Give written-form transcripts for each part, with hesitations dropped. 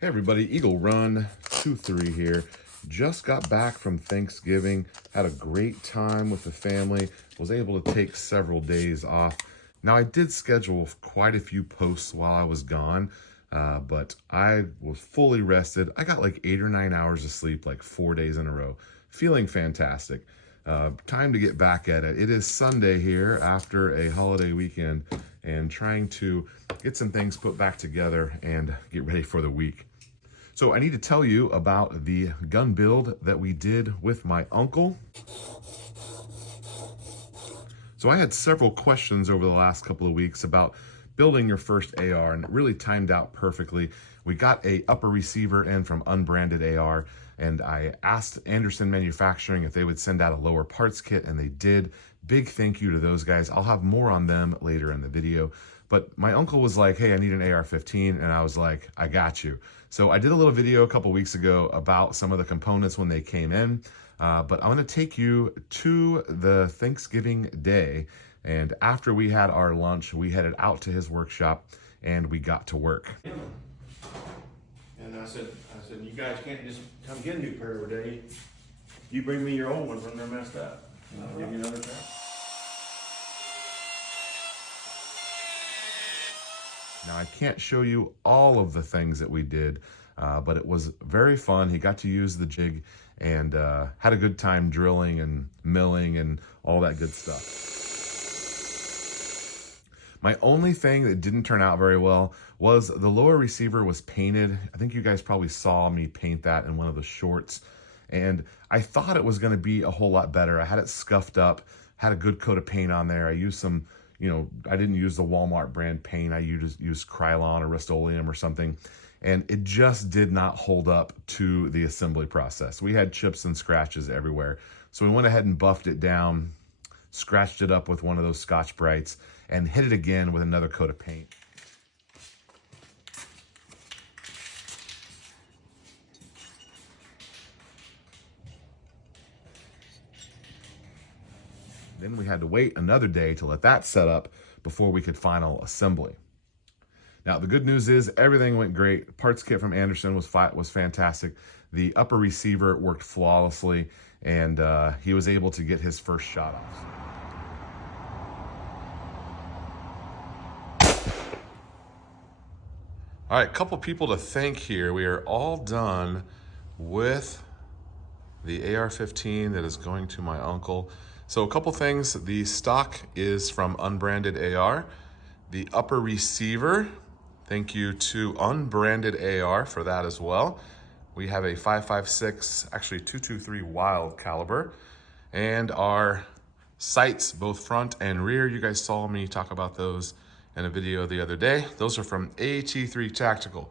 Hey everybody, Eagle Run 23 here. Just got back from Thanksgiving, had a great time with the family, was able to take several days off. Now I did schedule quite a few posts while I was gone, but I was fully rested. I got like 8 or 9 hours of sleep like 4 days in a row, feeling fantastic. Time to get back at it. It is Sunday here after a holiday weekend and trying to get some things put back together and get ready for the week. So I need to tell you about the gun build that we did with my uncle. So I had several questions over the last couple of weeks about building your first AR, and it really timed out perfectly. We got a upper receiver in from Unbranded AR, and I asked Anderson Manufacturing if they would send out a lower parts kit, and they did. Big thank you to those guys. I'll have more on them later in the video. But my uncle was like, hey, I need an AR-15, and I was like, I got you. So I did a little video a couple weeks ago about some of the components when they came in, but I'm gonna take you to the Thanksgiving day, and after we had our lunch, we headed out to his workshop, and we got to work. And I said, you guys can't just come get a new pair every day. You bring me your old ones when they're messed up, and I'll give you another pair. Now, I can't show you all of the things that we did, but it was very fun. He got to use the jig and had a good time drilling and milling and all that good stuff. My only thing that didn't turn out very well was the lower receiver was painted. I think you guys probably saw me paint that in one of the shorts. And I thought it was gonna be a whole lot better. I had it scuffed up, had a good coat of paint on there. I used some, I didn't use the Walmart brand paint. I used Krylon or Rust-Oleum or something. And it just did not hold up to the assembly process. We had chips and scratches everywhere. So we went ahead and buffed it down, scratched it up with one of those Scotch-Brites, and hit it again with another coat of paint. Then we had to wait another day to let that set up before we could final assembly. Now, the good news is everything went great. Parts kit from Anderson was fantastic. The upper receiver worked flawlessly, and he was able to get his first shot off. All right, couple people to thank here. We are all done with the AR-15 that is going to my uncle. So a couple things. The stock is from Unbranded AR. The upper receiver, thank you to Unbranded AR for that as well. We have a 5.56, actually 223 Wild caliber. And our sights, both front and rear, you guys saw me talk about those in a video the other day. Those are from AT3 Tactical.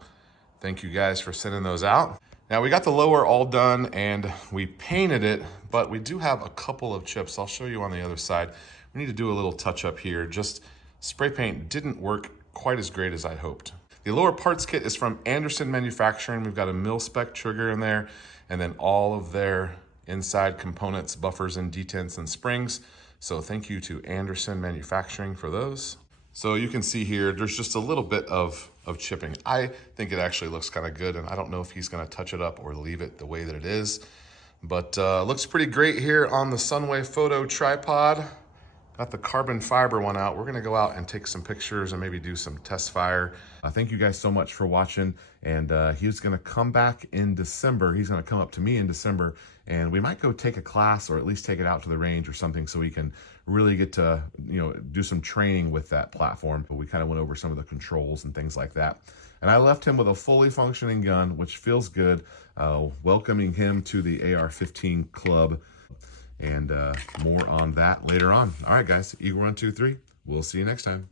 Thank you guys for sending those out. Now we got the lower all done and we painted it, but we do have a couple of chips. I'll show you on the other side. We need to do a little touch up here. Just spray paint didn't work quite as great as I hoped. The lower parts kit is from Anderson Manufacturing. We've got a mil-spec trigger in there, and then all of their inside components, buffers and detents and springs. So thank you to Anderson Manufacturing for those. So you can see here, there's just a little bit of chipping. I think it actually looks kind of good, and I don't know if he's gonna touch it up or leave it the way that it is. But looks pretty great here on the Sunway Photo tripod. Got the carbon fiber one out. We're gonna go out and take some pictures and maybe do some test fire. Thank you guys so much for watching. And he's gonna come back in December. He's gonna come up to me in December, and we might go take a class or at least take it out to the range or something so we can really get to, do some training with that platform. But we kind of went over some of the controls and things like that. And I left him with a fully functioning gun, which feels good, welcoming him to the AR-15 club. And more on that later on. All right, guys, Eagle Run 23. We'll see you next time.